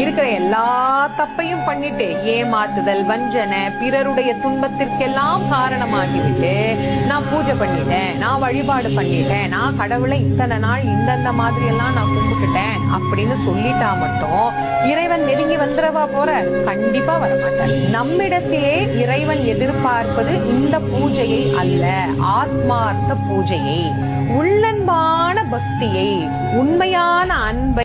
இருக்கிற எல்லா தப்பையும் பண்ணிட்டு ஏமாத்துதல் வஞ்சனை பிறருடைய துன்பத்திற்கெல்லாம் காரணமாகிவிட்டு நான் பூஜை பண்ணிட்டேன் நான் வழிபாடு பண்ணிட்டேன் நான் கடவுளை இத்தனை நாள் இந்தந்த மாதிரி எல்லாம் நான் கும்பிட்டுட்டேன் அப்படின்னு சொல்லிட்டா மட்டும் இறைவன் நெருங்கி வந்துடவா போற? கண்டிப்பா வரமாட்டார். நம்மிடத்திலே இறைவன் எதிர்பார்ப்பது இந்த பூஜையை அல்ல ஆத்மார்த்த பூஜையை. உள்ளன்பான பக்தியை உண்மையான அன்பை